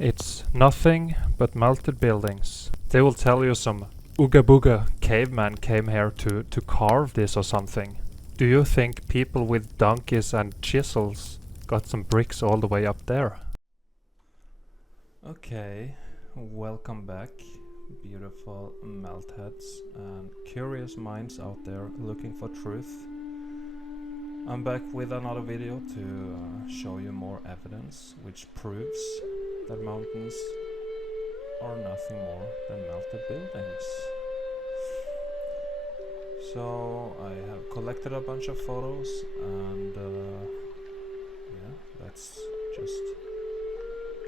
It's nothing but melted buildings. They will tell you some ooga booga caveman came here to carve this or something. Do you think people with donkeys and chisels got some bricks all the way up there? Okay, welcome back, beautiful meltheads and curious minds out there looking for truth. I'm back with another video to show you more evidence which proves that mountains are nothing more than melted buildings. So I have collected a bunch of photos and yeah, let's just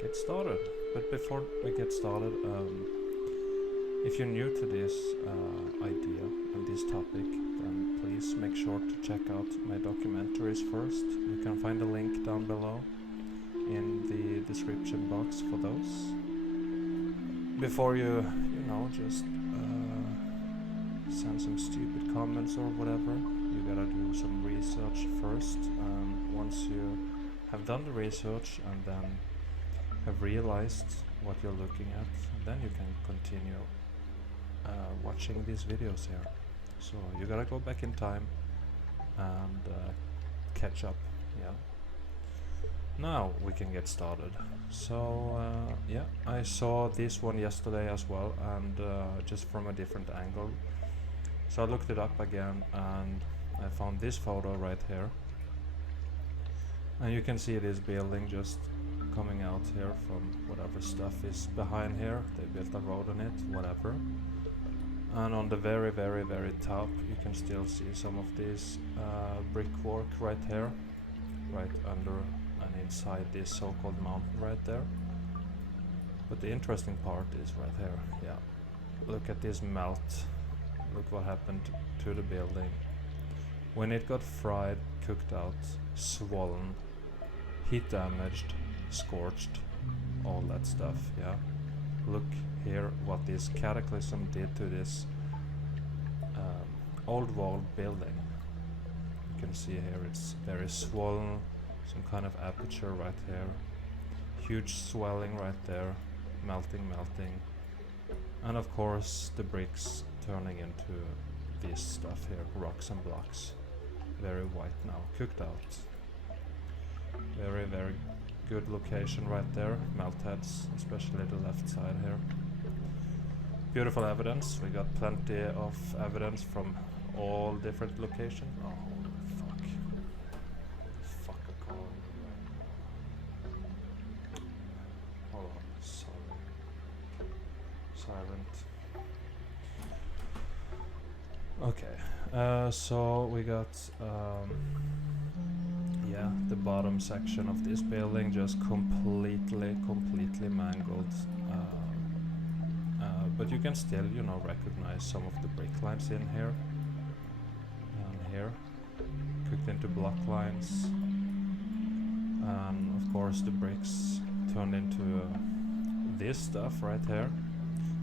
get started. But before we get started, if you're new to this idea and this topic, then please make sure to check out my documentaries first. You can find a link down below in the description box for those. Before you just send some stupid comments or whatever, you gotta do some research first. Once you have done the research and then have realized what you're looking at, then you can continue watching these videos here. So you gotta go back in time and catch up. Yeah. Now we can get started. So yeah, I saw this one yesterday as well, and just from a different angle. So I looked it up again and I found this photo right here. And you can see this building just coming out here from whatever stuff is behind here. They built a road on it, whatever. And on the very top you can still see some of this brickwork right here, right under and inside this so-called mountain right there. But the interesting part is right here. Yeah, look at this melt. Look what happened to the building when it got fried, cooked out, swollen, heat damaged, scorched, all that stuff. Yeah, look here what this cataclysm did to this old walled building. You can see here it's very swollen, some kind of aperture right here, huge swelling right there, melting, and of course the bricks turning into this stuff here, rocks and blocks, very white now, cooked out. Very good location right there, meltheads, especially the left side here. Beautiful evidence. We got plenty of evidence from all different locations. Oh fuck a call. Hold on, sorry. Silent. Okay, so we got yeah, the bottom section of this building just completely mangled. But you can still, recognize some of the brick lines in here. And here, cooked into block lines. And of course the bricks turned into this stuff right here.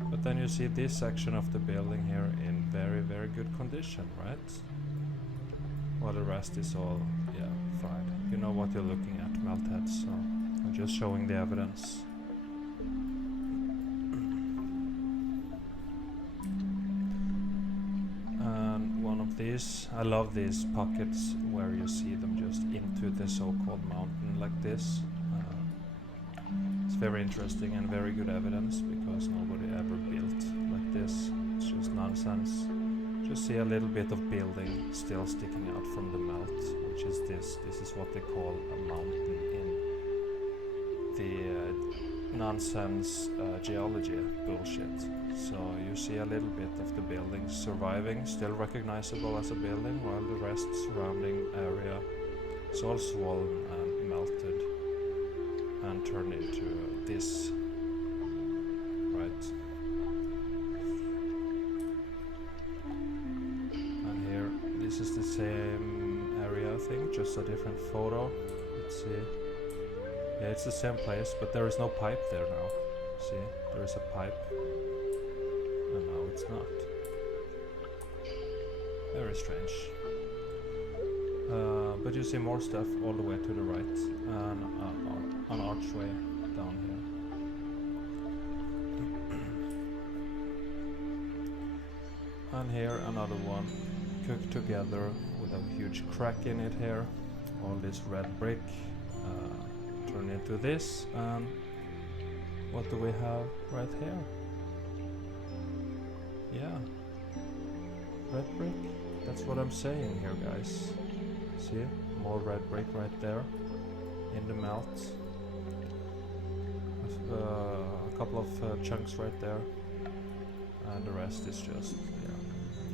But then you see this section of the building here in very good condition, right? While the rest is all, yeah, fried. You know what you're looking at, meltheads, so I'm just showing the evidence. And one of these, I love these pockets where you see them just into the so-called mountain like this. It's very interesting and very good evidence because nobody ever built like this. It's just nonsense. Just see a little bit of building still sticking out from the melt, which is this. This is what they call a mountain in the nonsense geology bullshit. So you see a little bit of the building surviving, still recognizable as a building, while the rest surrounding area is all swollen and melted and turned into this, right? And here, this is the same area, I think, just a different photo. Let's see. Yeah, it's the same place, but there is no pipe there now. See, there is a pipe, and now it's not. Very strange. But you see more stuff all the way to the right, and an archway down here. And here another one cooked together with a huge crack in it here. All this red brick turned into this, and what do we have right here? Yeah, red brick. That's what I'm saying here, guys. See, more red brick right there in the melt. A couple of chunks right there, and the rest is just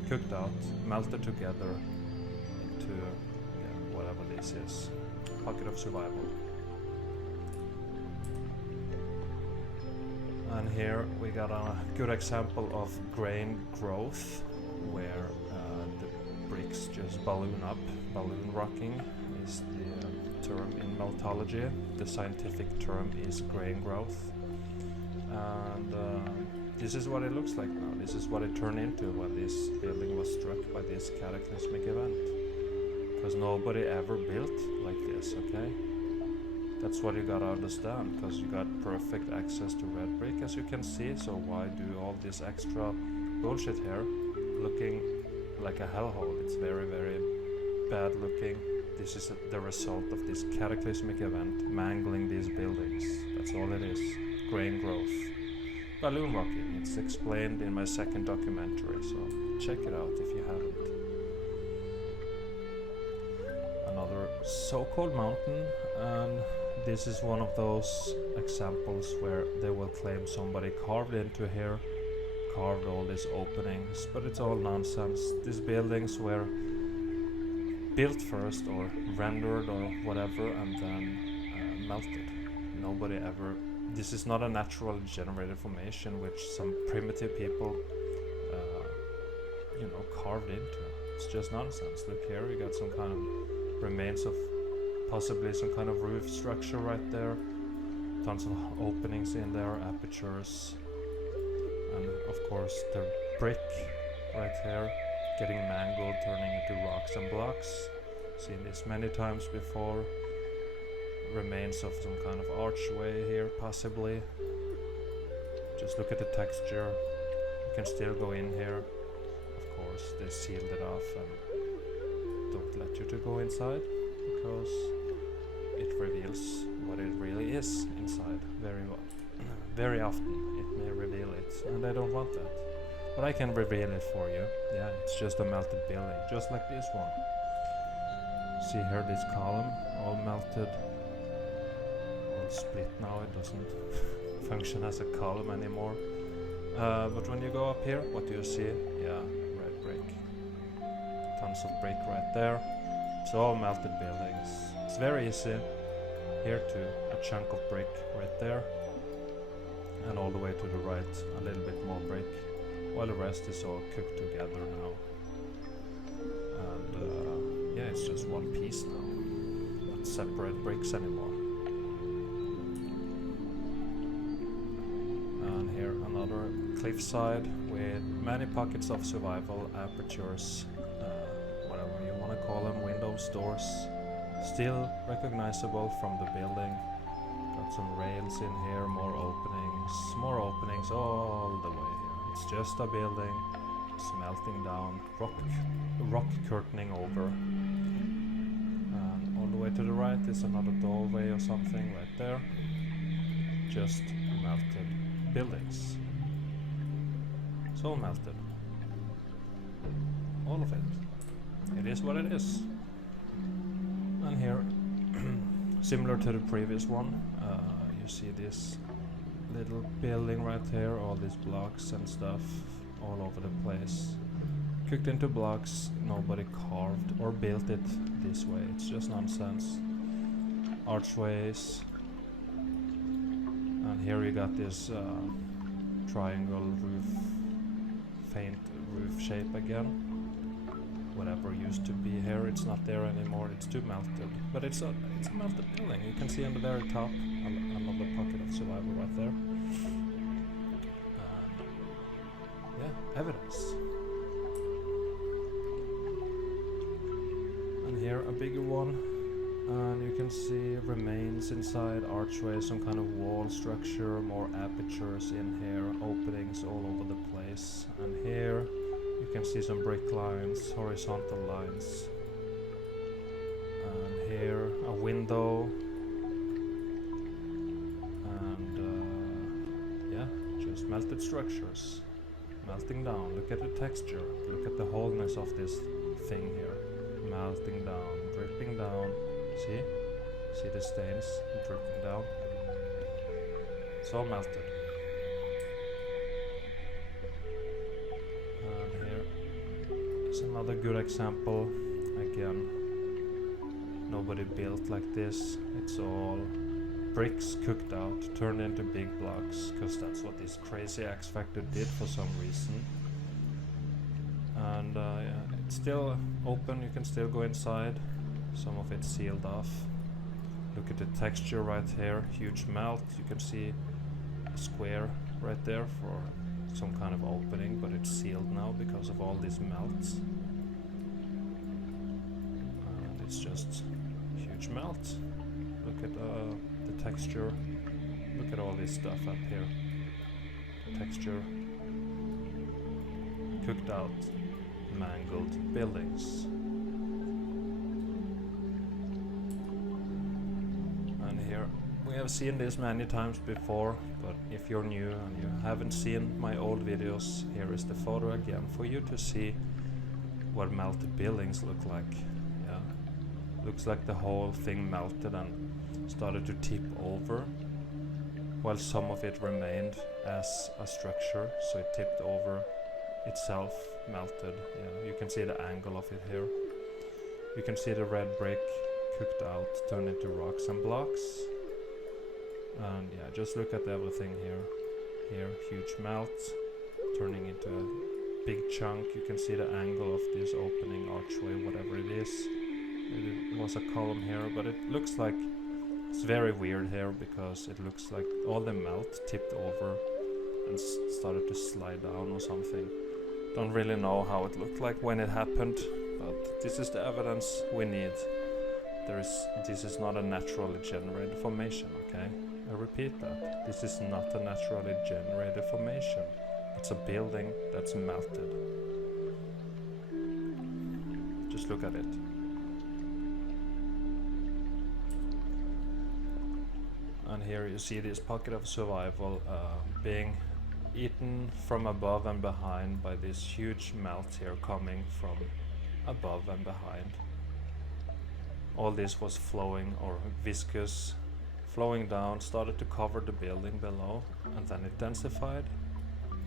cooked out, melted together into whatever this is. Pocket of survival. And here we got a good example of grain growth, where the bricks just balloon up. Balloon rocking is the term in meltology. The scientific term is grain growth. And this is what it looks like now. This is what it turned into when this building was struck by this cataclysmic event. Because nobody ever built like this, okay? That's what you gotta understand, because you got perfect access to red brick, as you can see. So why do all this extra bullshit here looking like a hellhole? It's very, very bad looking. This is the result of this cataclysmic event mangling these buildings. That's all it is. Grain growth. Balloon rocking. It's explained in my second documentary, so check it out if you haven't. Another so-called mountain, and this is one of those examples where they will claim somebody carved into here, carved all these openings, but it's all nonsense. These buildings were built first, or rendered, or whatever, and then melted. Nobody ever... This is not a natural generated formation which some primitive people carved into. It's just nonsense. Look here, we got some kind of remains of possibly some kind of roof structure right there. Tons of openings in there, apertures, and of course the brick right here getting mangled, turning into rocks and blocks. Seen this many times before. Remains of some kind of archway here, possibly. Just look at the texture. You can still go in here. Of course, they sealed it off and don't let you to go inside, because it reveals what it really is inside very well. Very often it may reveal it, and I don't want that. But I can reveal it for you. Yeah, it's just a melted building, just like this one. See here, this column, all melted. Split now, it doesn't function as a column anymore. But when you go up here, what do you see? Yeah, red brick. Tons of brick right there. It's all melted buildings. It's very easy. Here too, a chunk of brick right there. And all the way to the right, a little bit more brick. While the rest is all cooked together now. And yeah, it's just one piece now. Not separate bricks anymore. Another cliffside with many pockets of survival, apertures, whatever you want to call them, windows, doors, still recognizable from the building. Got some rails in here, more openings all the way here. It's just a building, it's melting down, rock curtaining over. And all the way to the right is another doorway or something right there. Just melted buildings. It's all melted. All of it. It is what it is. And here, similar to the previous one, you see this little building right here, all these blocks and stuff all over the place. Cooked into blocks, nobody carved or built it this way. It's just nonsense. Archways. And here you got this triangle roof, faint roof shape again. Whatever used to be here, it's not there anymore. It's too melted, but it's a melted building. You can see on the very top another pocket of survival right there. Yeah, evidence. And here a bigger one. And you can see remains inside, archways, some kind of wall structure, more apertures in here, openings all over the place. And here You can see some brick lines, horizontal lines. And here a window. And yeah, just melted structures. Melting down. Look at the texture. Look at the wholeness of this thing here. Melting down, dripping down. See? See the stains dripping down? It's all melted. And here is another good example. Again, nobody built like this. It's all bricks cooked out, turned into big blocks, because that's what this crazy X Factor did for some reason. And yeah, it's still open, you can still go inside. Some of it's sealed off. Look at the texture right here, huge melt. You can see a square right there for some kind of opening, but it's sealed now because of all these melts. And it's just huge melt. Look at the texture. Look at all this stuff up here. The texture. Cooked out, mangled buildings. And here we have seen this many times before, but if you're new and you haven't seen my old videos, here is the photo again for you to see what melted buildings look like. Yeah, looks like the whole thing melted and started to tip over, while some of it remained as a structure, so it tipped over itself, melted. Yeah, you can see the angle of it here. You can see the red brick cooked out, turned into rocks and blocks. And yeah, just look at everything here. Here, huge melt, turning into a big chunk. You can see the angle of this opening archway, whatever it is. It was a column here, but it looks like it's very weird here because it looks like all the melt tipped over and started to slide down or something. Don't really know how it looked like when it happened, but this is the evidence we need. This is not a naturally generated formation, okay? I repeat that. This is not a naturally generated formation. It's a building that's melted. Just look at it. And here you see this pocket of survival being eaten from above and behind by this huge melt here coming from above and behind. All this was flowing or viscous, flowing down, started to cover the building below, and then it densified.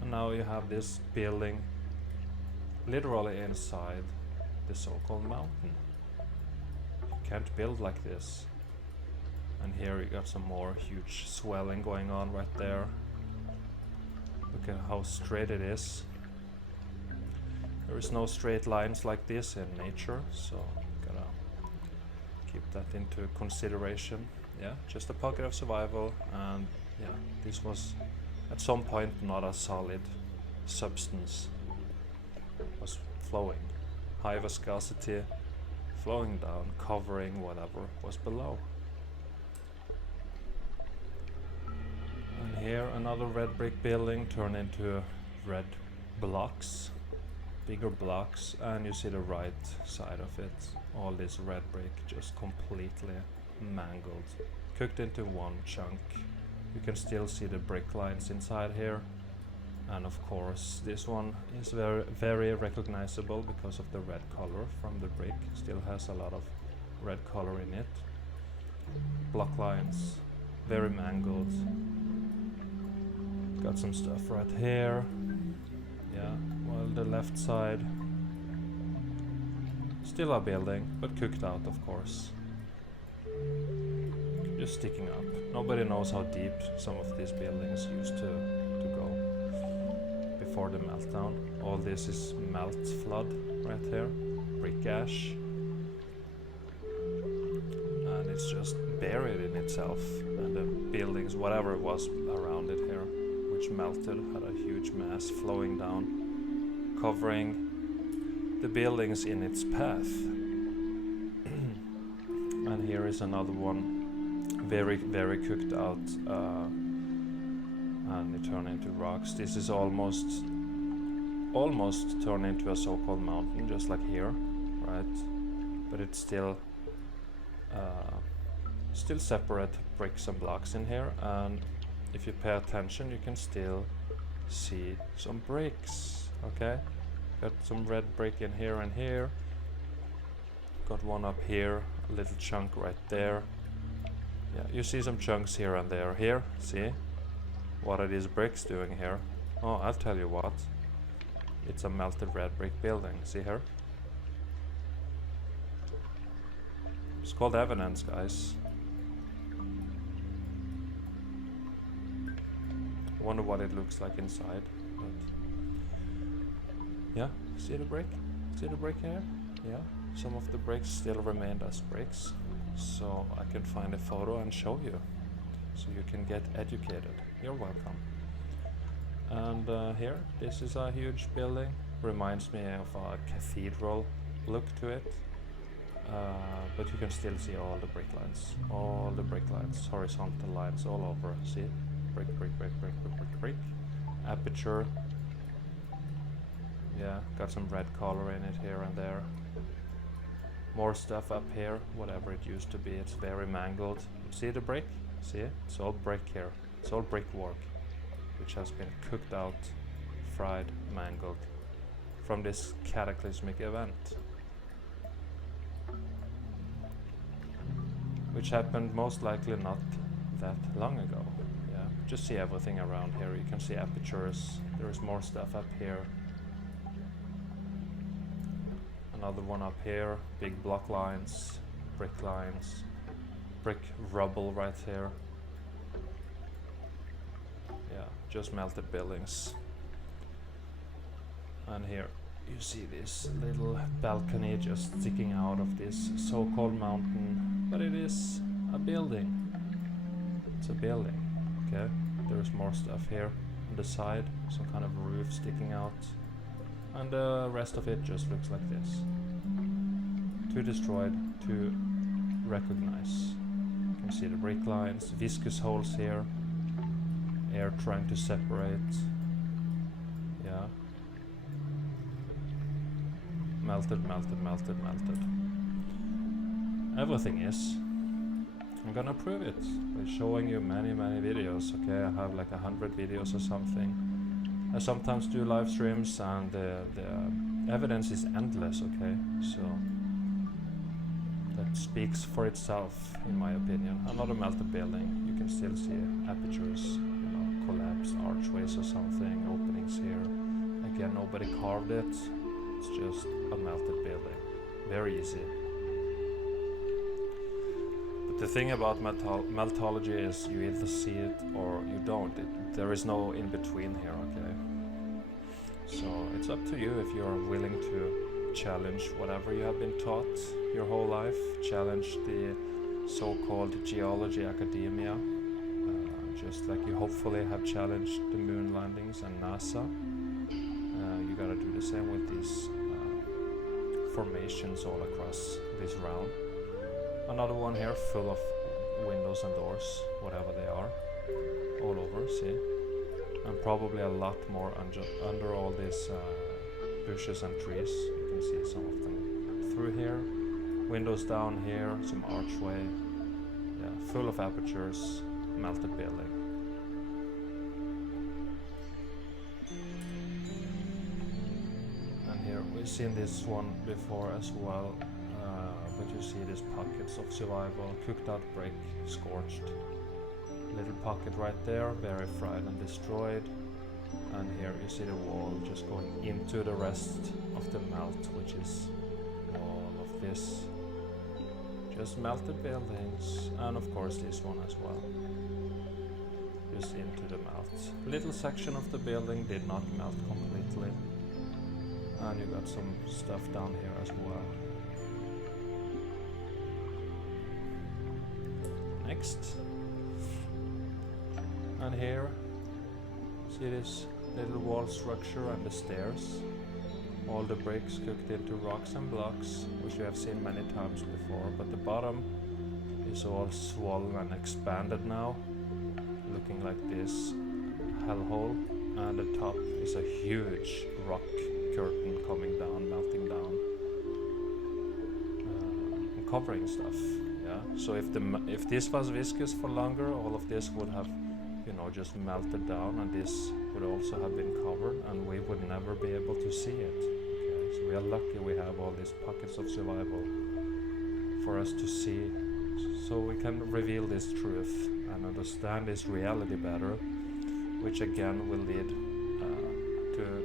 And now you have this building literally inside the so-called mountain. You can't build like this. And here you got some more huge swelling going on right there. Look at how straight it is. There is no straight lines like this in nature, so gotta keep that into consideration. Yeah, just a pocket of survival, and yeah, this was at some point not a solid substance. It was flowing. High viscosity, flowing down, covering whatever was below. And here another red brick building turned into red blocks, bigger blocks, and you see the right side of it. All this red brick just completely mangled, cooked into one chunk. You can still see the brick lines inside here, and of course this one is very, very recognizable because of the red color from the brick. Still has a lot of red color in it. Block lines, very mangled. Got some stuff right here. Yeah, while the left side, still a building, but cooked out, of course. Just sticking up. Nobody knows how deep some of these buildings used to go before the meltdown. All this is melt flood right here, brick ash, and it's just buried in itself. And the buildings, whatever it was around it here, which melted, had a huge mass flowing down, covering the buildings in its path. And here is another one, very, very cooked out, and it turned into rocks. This is almost almost turn into a so-called mountain, just like here, right? But it's still separate bricks and blocks in here, and if you pay attention you can still see some bricks. Okay, got some red brick in here and here, got one up here, a little chunk right there. Yeah, you see some chunks here and there. Here, see? What are these bricks doing here? Oh, I'll tell you what. It's a melted red brick building. See here? It's called evidence, guys. Wonder what it looks like inside. But yeah, see the brick? See the brick here? Yeah, some of the bricks still remained as bricks. So I can find a photo and show you, so you can get educated. You're welcome. And here, this is a huge building. Reminds me of a cathedral look to it. But you can still see all the brick lines, horizontal lines all over. See? Brick, brick, brick, brick, brick, brick, brick. Aperture. Yeah, got some red color in it here and there. More stuff up here, whatever it used to be. It's very mangled. See the brick? See it? It's all brick here. It's all brickwork, which has been cooked out, fried, mangled from this cataclysmic event, which happened most likely not that long ago. Yeah, just see everything around here. You can see apertures. There is more stuff up here. Another one up here. Big block lines, brick rubble right here. Yeah, just melted buildings. And here you see this little balcony just sticking out of this so-called mountain, but it is a building. It's a building. Okay, there's more stuff here on the side, some kind of roof sticking out, and the rest of it just looks like this. Too destroyed to recognize. You can see the brick lines, viscous holes here, air trying to separate. Yeah. Melted. Everything is. I'm gonna prove it by showing you many videos. Okay, I have like 100 videos or something. I sometimes do live streams, and the evidence is endless. Okay, so that speaks for itself, in my opinion. Another melted building. You can still see apertures, you know, collapsed archways or something, openings here. Again, nobody carved it. It's just a melted building. Very easy. But the thing about meltology is you either see it or you don't. There is no in between here, okay? So it's up to you if you're willing to challenge whatever you have been taught your whole life. Challenge the so-called geology academia, just like you hopefully have challenged the moon landings and NASA. You gotta do the same with these formations all across this realm. Another one here full of windows and doors, whatever they are, all over, see? And probably a lot more under all these bushes and trees. You can see some of them through here. Windows down here, some archway. Yeah, full of apertures, melted building. We've seen this one before as well, but you see these pockets of survival, cooked out brick, scorched. Little pocket right there, very fried and destroyed. And here you see the wall just going into the rest of the melt, which is all of this. Just melted buildings, and of course this one as well. Just into the melt. Little section of the building did not melt completely. And you got some stuff down here as well. Next. And here, see this little wall structure and the stairs. All the bricks cooked into rocks and blocks, which you have seen many times before, but the bottom is all swollen and expanded now, looking like this hellhole. and the top is a huge rock curtain coming down, melting down, and covering stuff. Yeah. So if this was viscous for longer, all of this would have, you know, just melted down, and this would also have been covered, and we would never be able to see it. Okay. So we are lucky we have all these pockets of survival for us to see, so we can reveal this truth and understand this reality better, which again will lead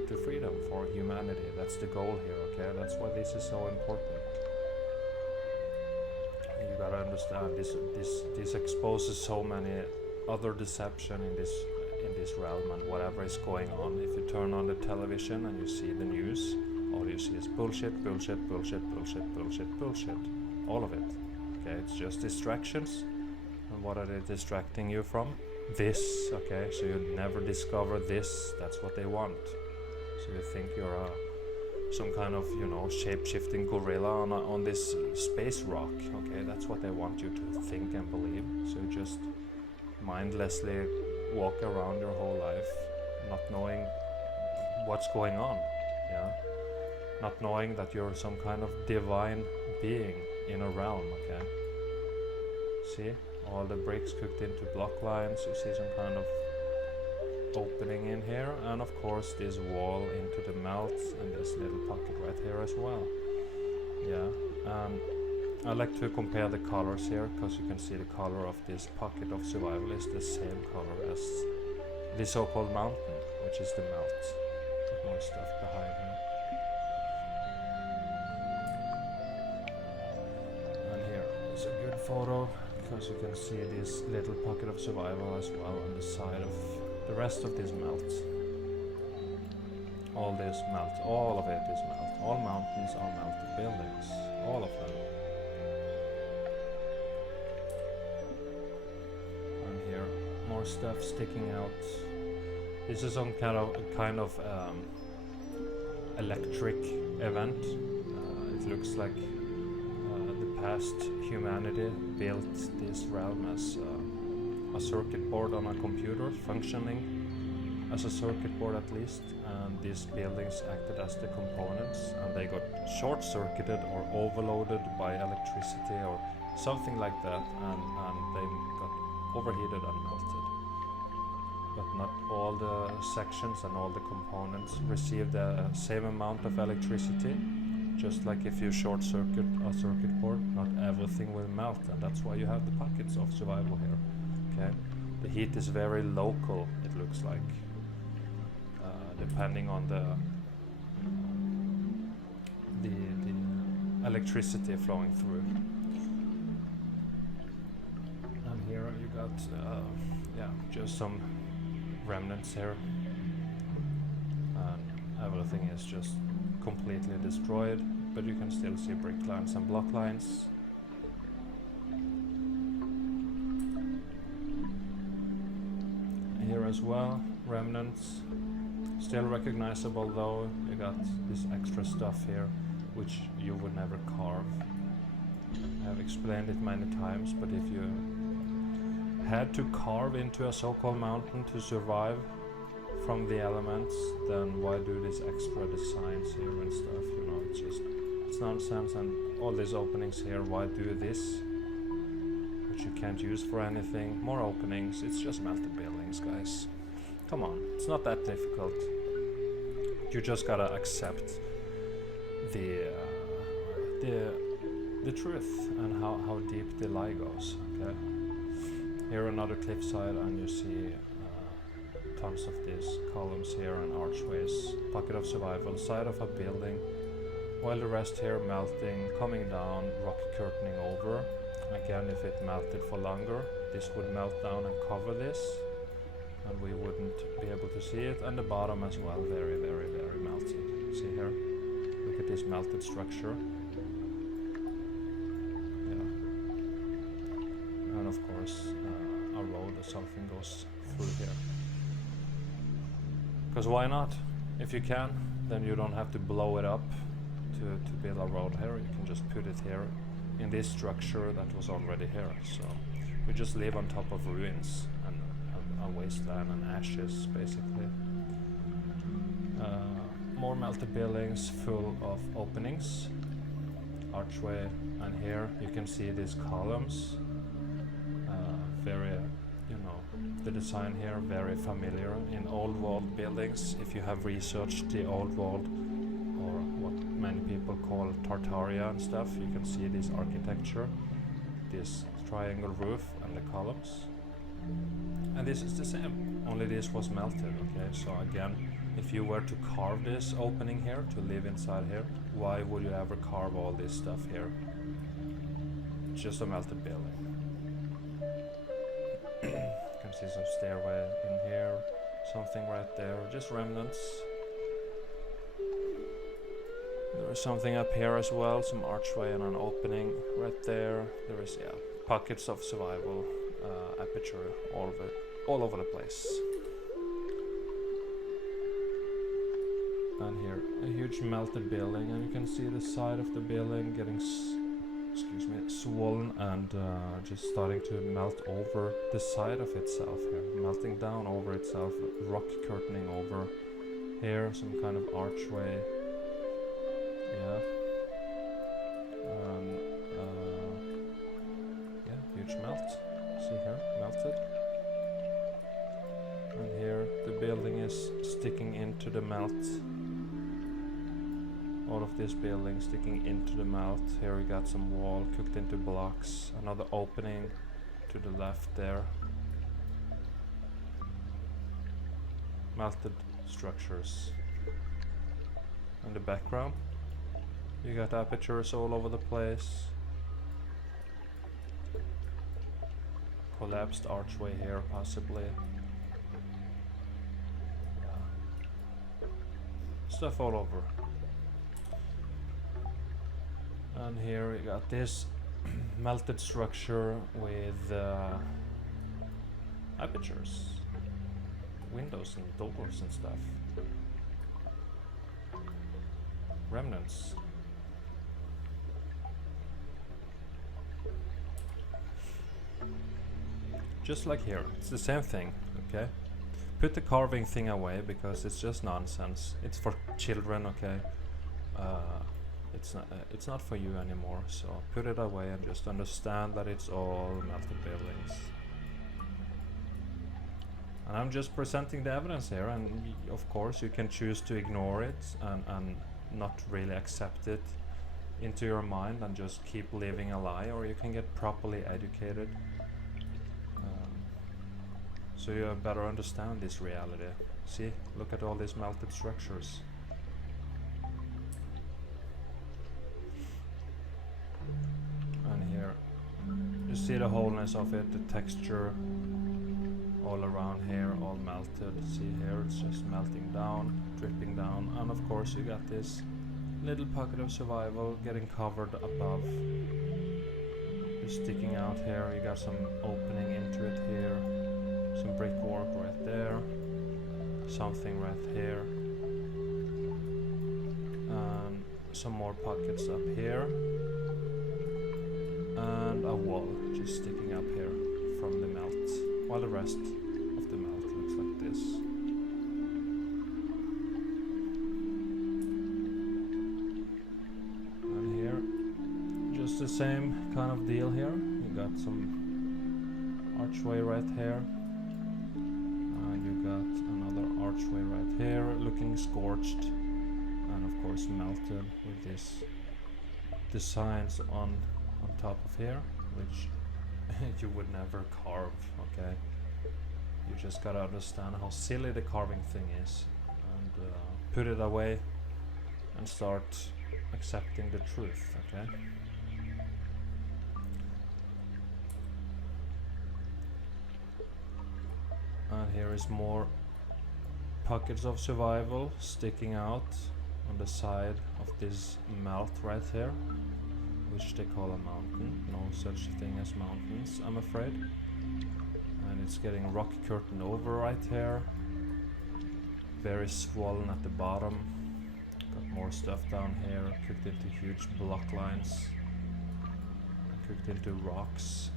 to freedom for humanity. That's the goal here, okay? That's why this is so important. You gotta understand this exposes so many other deception in this realm and whatever is going on. If you turn on the television and you see the news, all you see is bullshit, bullshit, bullshit, bullshit, bullshit, bullshit. All of it. Okay, it's just distractions. And what are they distracting you from? This, okay? So you never discover this. That's what they want. So you think you're some kind of, you know, shape-shifting gorilla on this space rock. Okay, that's what they want you to think and believe. So you just mindlessly walk around your whole life, not knowing what's going on. Yeah, not knowing that you're some kind of divine being in a realm. Okay. See, all the bricks cooked into block lines. You see some kind of opening in here, and of course this wall into the melt, and this little pocket right here as well. Yeah, I like to compare the colors here, because you can see the color of this pocket of survival is the same color as the so-called mountain, which is the melt. Got more stuff behind here. And here is a good photo, because you can see this little pocket of survival as well on the side of the rest of this melt. All this melt, all of it is melt. All mountains are melted buildings, all of them. And here, more stuff sticking out. This is some kind of electric event. It looks like the past humanity built this realm as a circuit board on a computer, functioning as a circuit board at least, and these buildings acted as the components, and they got short-circuited or overloaded by electricity or something like that, and they got overheated and melted. But not all the sections and all the components received the same amount of electricity. Just like if you short-circuit a circuit board, not everything will melt, and that's why you have the pockets of survival here. Okay, the heat is very local, it looks like, depending on the electricity flowing through. And here you got yeah, just some remnants here, and everything is just completely destroyed, but you can still see brick lines and block lines. Here as well, remnants, still recognizable though. You got this extra stuff here which you would never carve. I have explained it many times, but if you had to carve into a so-called mountain to survive from the elements, then why do these extra designs here and stuff? You know, it's nonsense. And all these openings here, why do this which you can't use for anything? More openings, it's just melted buildings, guys. Come on, it's not that difficult. You just gotta accept the truth and how deep the lie goes. Okay, here another cliffside, and you see tons of these columns here and archways. Pocket of survival, side of a building, while the rest here melting, coming down, rock curtaining over. Again, if it melted for longer, this would melt down and cover this, and we wouldn't be able to see it. And the bottom as well, very, very, very melted. See here? Look at this melted structure. Yeah. And of course, a road or something goes through here. Because why not? If you can, then you don't have to blow it up to build a road here. You can just put it here in this structure that was already here. So we just live on top of ruins and a wasteland and ashes, basically. More melted buildings full of openings, archway, and here you can see these columns. Very, the design here very familiar in old world buildings. If you have researched the old world, or what many people call Tartaria and stuff, you can see this architecture, this triangle roof and the columns. And this is the same, only this was melted, okay? So again, if you were to carve this opening here, to live inside here, why would you ever carve all this stuff here? Just a melted building. You can see some stairway in here, something right there, just remnants. There is something up here as well, some archway and an opening right there. There is, pockets of survival, aperture all over the place. And here, a huge melted building, and you can see the side of the building getting swollen and just starting to melt over the side of itself here, melting down over itself, rock curtaining over here, some kind of archway. Huge melt. See here, melted. And here the building is sticking into the melt. All of this building sticking into the melt. Here we got some wall cooked into blocks. Another opening to the left there. Melted structures. In the background, you got apertures all over the place. Collapsed archway here, possibly. Stuff all over. And here we got this melted structure with apertures, windows and doors and stuff. Remnants. Just like here, it's the same thing, okay? Put the carving thing away because it's just nonsense. It's for children, okay? It's not for you anymore, so put it away and just understand that it's all melted buildings. And I'm just presenting the evidence here, and of course you can choose to ignore it and not really accept it into your mind and just keep living a lie, or you can get properly educated so you better understand this reality. See, look at all these melted structures. And here you see the wholeness of it, the texture all around here, all melted. See here, it's just melting down, dripping down, and of course you got this little pocket of survival getting covered above. Just sticking out here, you got some opening into it here, some brickwork right there, something right here, and some more pockets up here, and a wall just sticking up here from the melt, while the rest of the melt looks like this. And here, just the same kind of deal here. You got some archway right here, and you got another archway right here, looking scorched, and of course melted with these designs on top of here, which you would never carve, okay? You just gotta understand how silly the carving thing is, and put it away and start accepting the truth, okay? And here is more pockets of survival sticking out on the side of this melt right here, which they call a mountain. No such thing as mountains, I'm afraid. And it's getting rock curtained over right here. Very swollen at the bottom. Got more stuff down here, cooked into huge block lines. Cooked into rocks.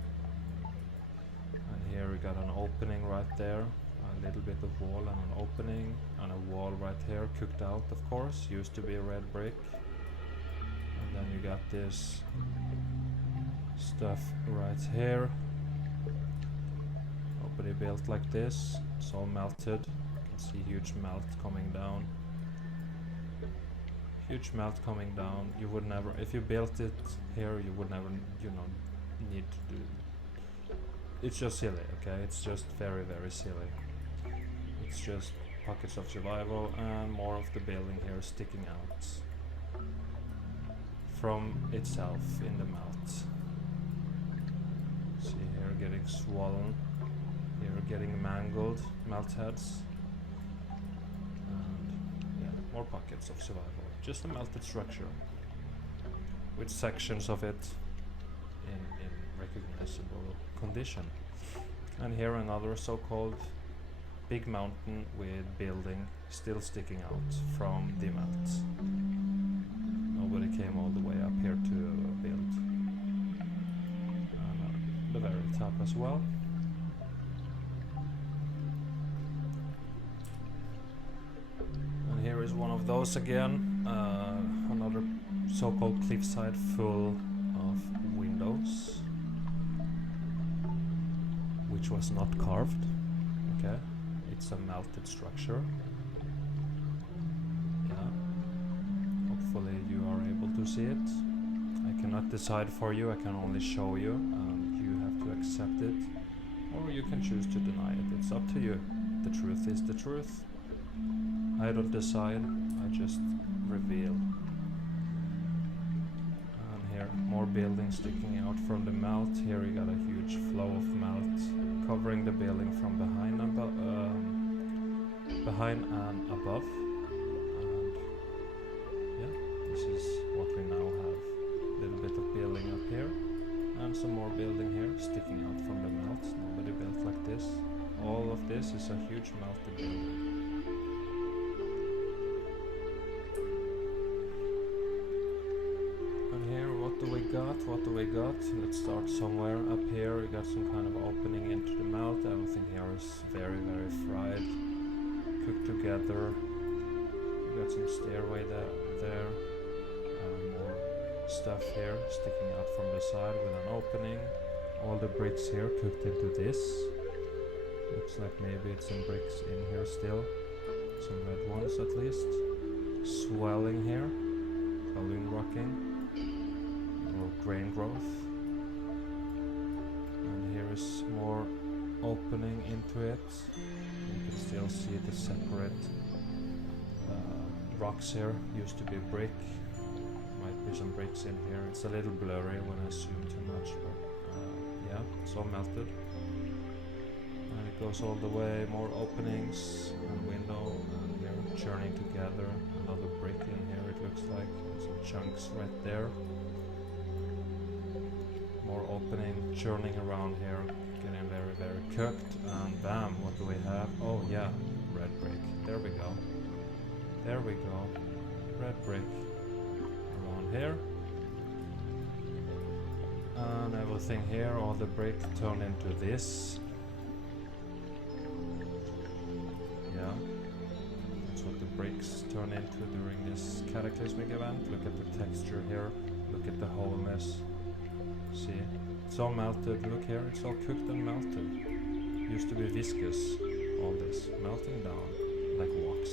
And here we got an opening right there. A little bit of wall and an opening. And a wall right here, cooked out of course, used to be red brick. And then you got this stuff right here. Nobody built like this, it's all melted. You can see huge melt coming down. Huge melt coming down. You would never, if you built it here, you would never, you know, need to do. It's just silly, okay? It's just very, very silly. It's just pockets of survival and more of the building here sticking out from itself in the melt. See here getting swollen, here getting mangled, melt heads, and yeah, more pockets of survival. Just a melted structure with sections of it in recognizable condition. And here another so-called big mountain with building still sticking out from the melt. Nobody came all the way up here to build. And the very top as well. And here is one of those again. Another so-called cliffside full of windows, which was not carved. Okay, it's a melted structure. Yeah, hopefully you are able to see it. I cannot decide for you, I can only show you, and you have to accept it, or you can choose to deny it. It's up to you. The truth is the truth. I don't decide, I just reveal. And here, more buildings sticking out from the melt. Here you got a huge flow of melt covering the building from behind and above. And yeah, this is what we now have. A little bit of building up here, and some more building here sticking out from the melt. Nobody built like this. All of this is a huge melted building. What do we got? Let's start somewhere up here. We got some kind of opening into the melt. Everything here is very, very fried, cooked together. We got some stairway there, more stuff here sticking out from the side with an opening. All the bricks here cooked into this. Looks like maybe it's some bricks in here still, some red ones at least. Swelling here, balloon rocking. Grain growth, and here is more opening into it. You can still see the separate rocks here. Used to be brick, might be some bricks in here. It's a little blurry when I zoom too much, but yeah, it's all melted. And it goes all the way, more openings and window, and they're churning together. Another brick in here it looks like, and some chunks right there. More opening, churning around here, getting very, very cooked, and bam, what do we have? Oh yeah, red brick. There we go. There we go. Red brick around here. And everything here, all the brick turned into this. Yeah, that's what the bricks turn into during this Cataclysmic event. Look at the texture here, look at the wholeness. See, it's all melted. Look here, it's all cooked and melted. Used to be viscous, all this melting down like wax.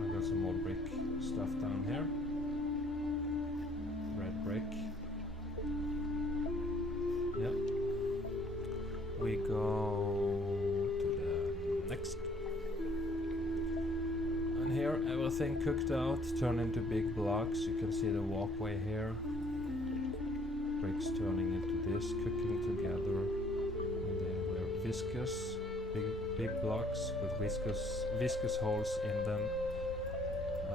I got some more brick stuff down here. Red brick. Yep. We go to the next. Here, everything cooked out, turned into big blocks. You can see the walkway here. Bricks turning into this, cooking together. And they were viscous, big blocks with viscous holes in them.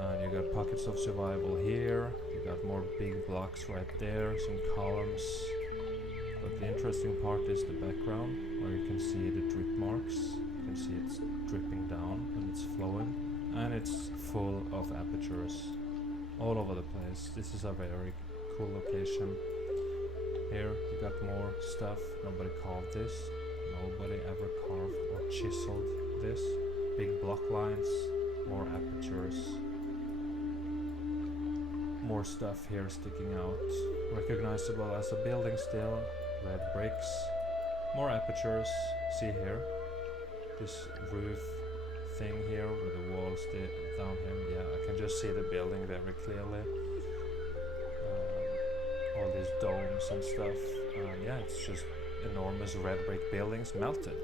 And you got pockets of survival here. You got more big blocks right there, some columns. But the interesting part is the background, where you can see the drip marks. You can see it's dripping down and it's flowing. And it's full of apertures all over the place. This is a very cool location. Here you got more stuff. Nobody carved this. Nobody ever carved or chiseled this. Big block lines, more apertures, more stuff here sticking out. Recognizable as a building still. Red bricks, more apertures. See here, this roof thing here with the walls down here. Yeah, I can just see the building very clearly. All these domes and stuff. Yeah, it's just enormous red brick buildings melted.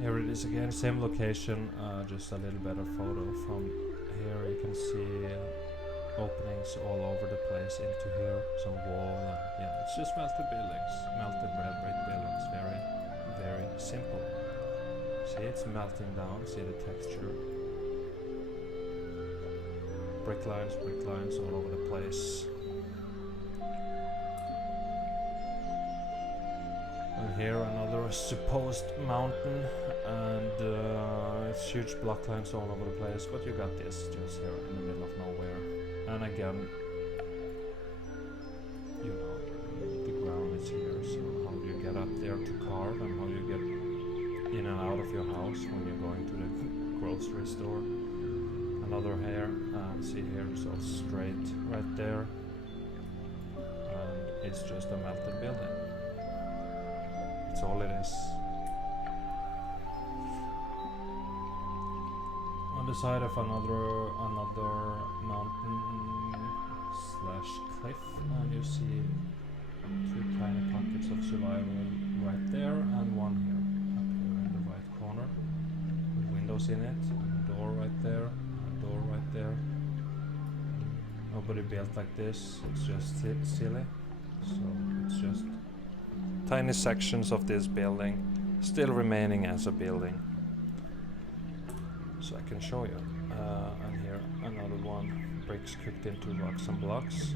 Here it is again, same location, just a little better photo. From here you can see openings all over the place into here, some wall, and yeah, it's just melted buildings, melted red brick buildings, very, very simple. See, it's melting down, see the texture. Brick lines all over the place. And here another supposed mountain, and it's huge block lines all over the place, but you got this just here in the middle of nowhere. And again, you know, the ground is here, so how do you get up there to carve, and how do you get in and out of your house when you're going to the grocery store? Another here, see here, it's all straight right there, and it's just a melted building. That's all it is. On the side of another mountain slash cliff, and you see two tiny pockets of survival right there, and one here, up here in the right corner, with windows in it, and a door right there, and a door right there. Nobody built like this, it's just silly, so it's just tiny sections of this building still remaining as a building. So I can show you. And here another one, bricks cooked into rocks and blocks.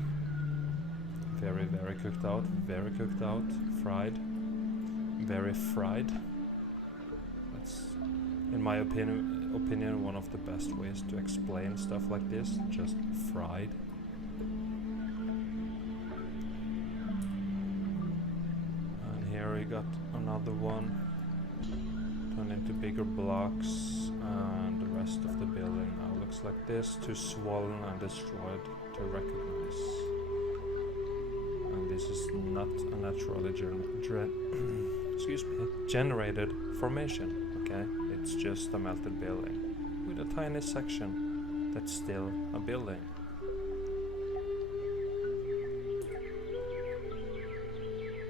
Very, very cooked out, fried, very fried. That's, in my opinion, one of the best ways to explain stuff like this, just fried. Here we got another one turned into bigger blocks, and the rest of the building now looks like this, too swollen and destroyed to recognize. And this is not a naturally generated formation, okay? It's just a melted building with a tiny section that's still a building.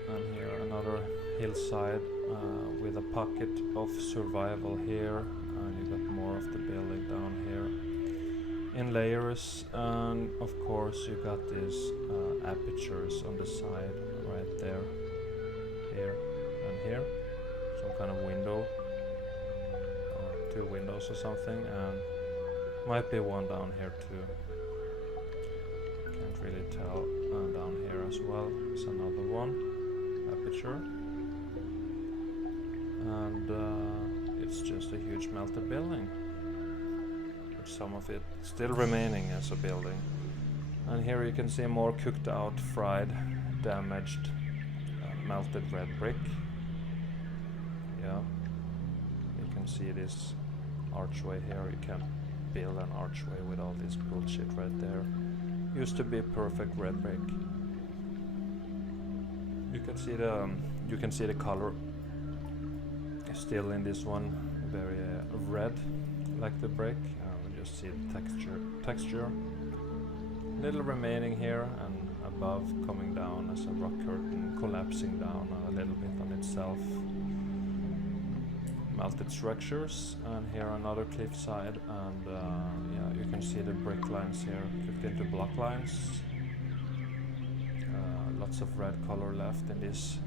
And here another hillside with a pocket of survival here, and you got more of the building down here in layers, and of course you got these apertures on the side right there, here and here, some kind of window, two windows or something, and might be one down here too, can't really tell. And down here as well is another one, aperture, and it's just a huge melted building, with some of it still remaining as a building. And here you can see more cooked out, fried, damaged, melted red brick. Yeah, you can see this archway here. You can build an archway with all this bullshit right there. Used to be perfect red brick. You can see the color still in this one, very red, like the brick. We just see the texture. Little remaining here, and above coming down as a rock curtain, collapsing down a little bit on itself. Melted structures, and here another cliffside, and yeah, you can see the brick lines here cooked into block lines. Lots of red color left in this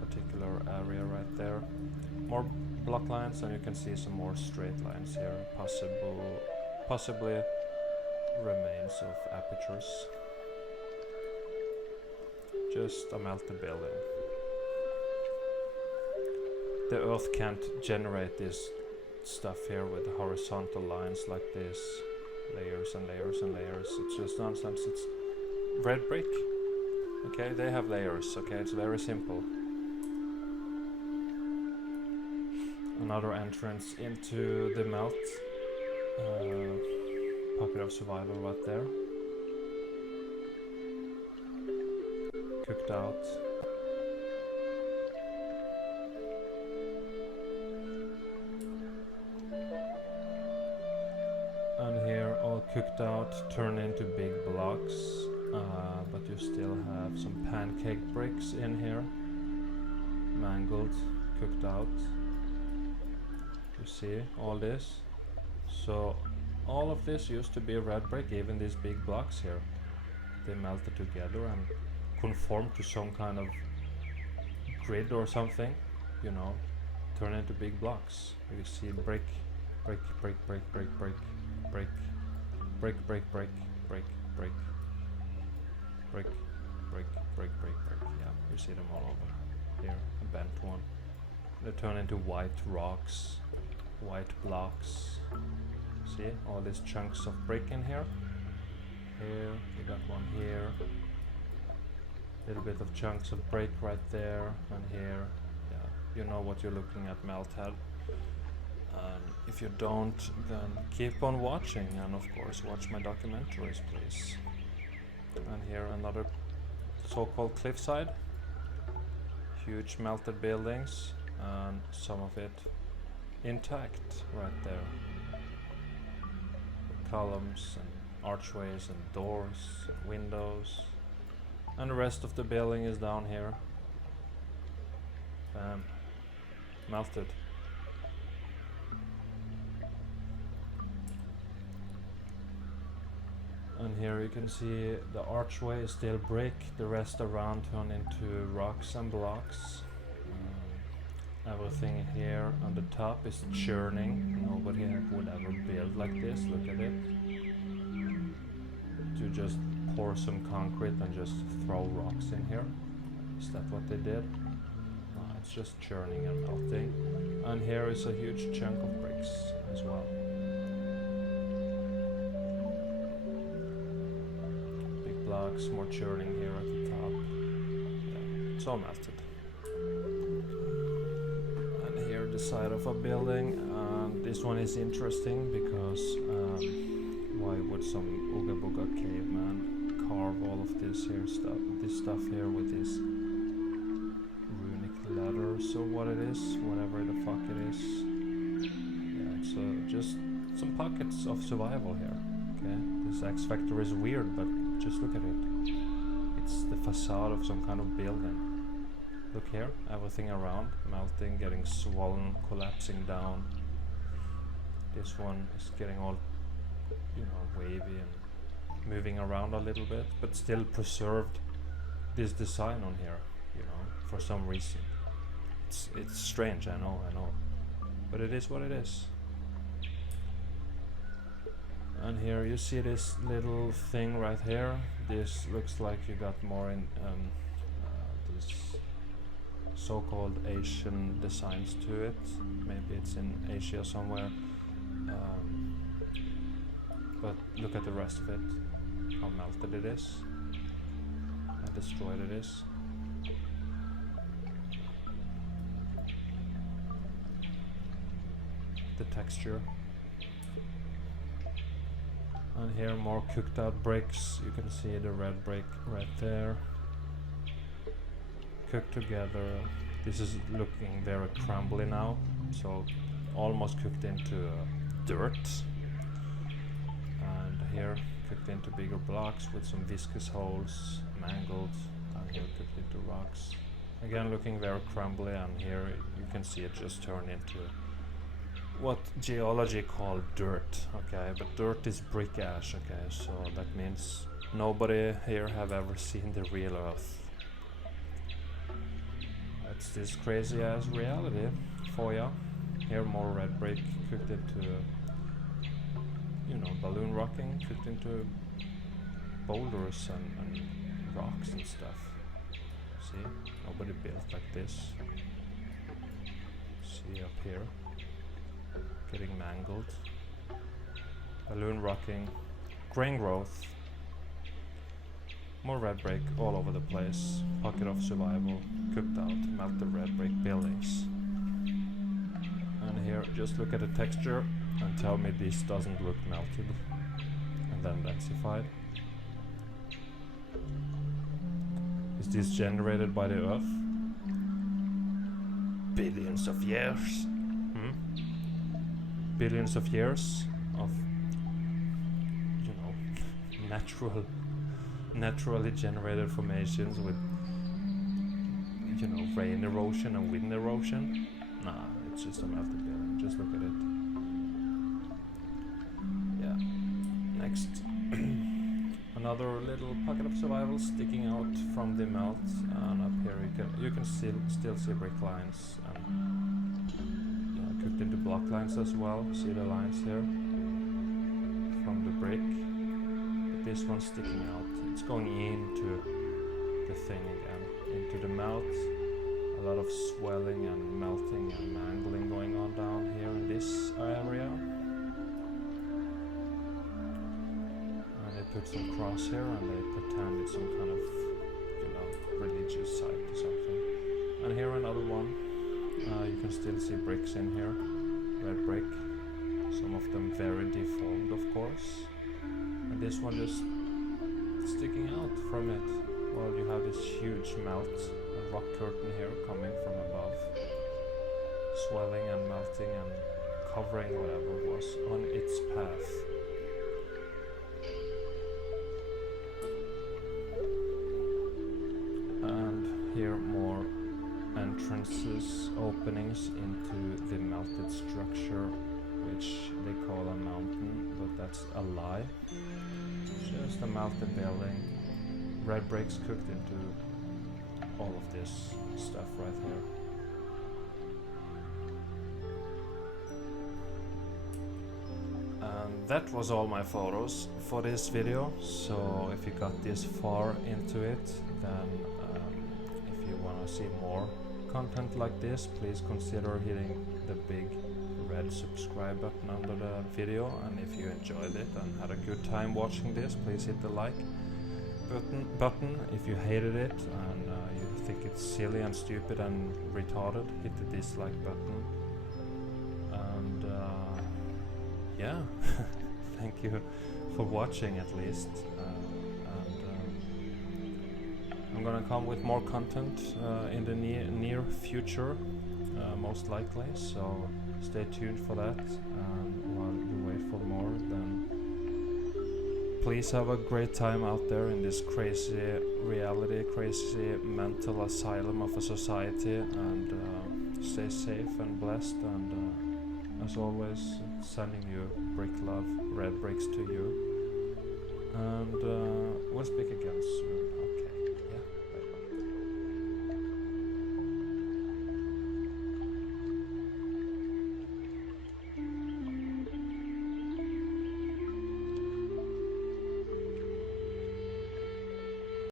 particular area right there. More block lines, and you can see some more straight lines here, possibly remains of apertures. Just a melted building. The earth can't generate this stuff here with horizontal lines like this, layers and layers and layers. It's just nonsense. It's red brick. Okay, they have layers, okay, it's very simple. Another entrance into the melt. Pocket of survival right there. Cooked out. And here all cooked out, turned into big blocks. But you still have some pancake bricks in here. Mangled, cooked out. You see all this? So all of this used to be red brick, even these big blocks here. They melted together and conformed to some kind of grid or something, you know, turn into big blocks. You see brick, brick, brick, brick, brick, brick, brick, brick, brick, brick, brick, brick, brick, brick, brick, brick, brick. Yeah, you see them all over. Here, a bent one. They turn into white rocks, white blocks. See all these chunks of brick in here. Here, you got one here. Little bit of chunks of brick right there and here. Yeah, you know what you're looking at, Meltdown. If you don't, then keep on watching, and of course watch my documentaries, please. And here another so-called cliffside. Huge melted buildings, and some of it intact right there. Columns and archways and doors and windows. And the rest of the building is down here. Bam. Melted. And here you can see the archway is still brick, the rest around turned into rocks and blocks. Everything here on the top is churning. Nobody would ever build like this, look at it. To just pour some concrete and just throw rocks in here. Is that what they did? No, it's just churning and melting. And here is a huge chunk of bricks as well. Big blocks, more churning here at the top. Yeah, it's all melted. And here the side of a building. This one is interesting because why would some Ooga Booga caveman carve all of this stuff here with these runic letters or what it is, whatever the fuck it is. Yeah, it's just some pockets of survival here. Okay, this X Factor is weird, but just look at it. It's the facade of some kind of building. Look here, everything around melting, getting swollen, collapsing down. This one is getting all, you know, wavy and moving around a little bit, but still preserved this design on here, you know, for some reason. It's strange, I know, but it is what it is. And here you see this little thing right here. This looks like you got more in this so-called Asian designs to it. Maybe it's in Asia somewhere. But look at the rest of it, how melted it is, how destroyed it is. The texture. And here more cooked out bricks. You can see the red brick right there. Cooked together. This is looking very crumbly now, so almost cooked into dirt. And here cooked into bigger blocks with some viscous holes, mangled. Down here cooked into rocks. Again looking very crumbly, and here you can see it just turn into what geology called dirt. Okay, but dirt is brick ash. Okay, so that means nobody here have ever seen the real earth. That's this crazy ass reality for ya. Here more red brick cooked into, you know, balloon rocking, cooked into boulders and rocks and stuff. See, nobody built like this. See up here, getting mangled. Balloon rocking, grain growth. More red brick all over the place. Pocket of survival. Cooked out. Melted red brick buildings. And here, just look at the texture and tell me this doesn't look melted. And then densified. Is this generated by the earth? Billions of years. Billions of years of, you know, naturally generated formations with, you know, rain erosion and wind erosion. Nah, it's just a melted building. Just look at it. Yeah. Next. Another little pocket of survival sticking out from the melt, and up here you can still see brick lines and cooked into block lines as well. See the lines here from the brick. But this one's sticking out. It's going into the thing again, into the melt. A lot of swelling and melting and mangling going on down here in this area. Put some cross here and they pretend it's some kind of, you know, religious site or something. And here another one. You can still see bricks in here. Red brick. Some of them very deformed, of course. And this one just sticking out from it. Well, you have this huge melt, a rock curtain here coming from above. Swelling and melting and covering whatever was on its path. Here more entrances, openings into the melted structure, which they call a mountain, but that's a lie. Just a melted building. Red bricks cooked into all of this stuff right here. And that was all my photos for this video. So if you got this far into it, then see more content like this, please consider hitting the big red subscribe button under the video, and if you enjoyed it and had a good time watching this, please hit the like button. If you hated it and you think it's silly and stupid and retarded, hit the dislike button. And yeah, thank you for watching at least. I'm gonna come with more content in the near future, most likely, so stay tuned for that. And while you wait for more, then please have a great time out there in this crazy reality, crazy mental asylum of a society, and stay safe and blessed, and as always, sending you brick love, red bricks to you, and we'll speak again soon.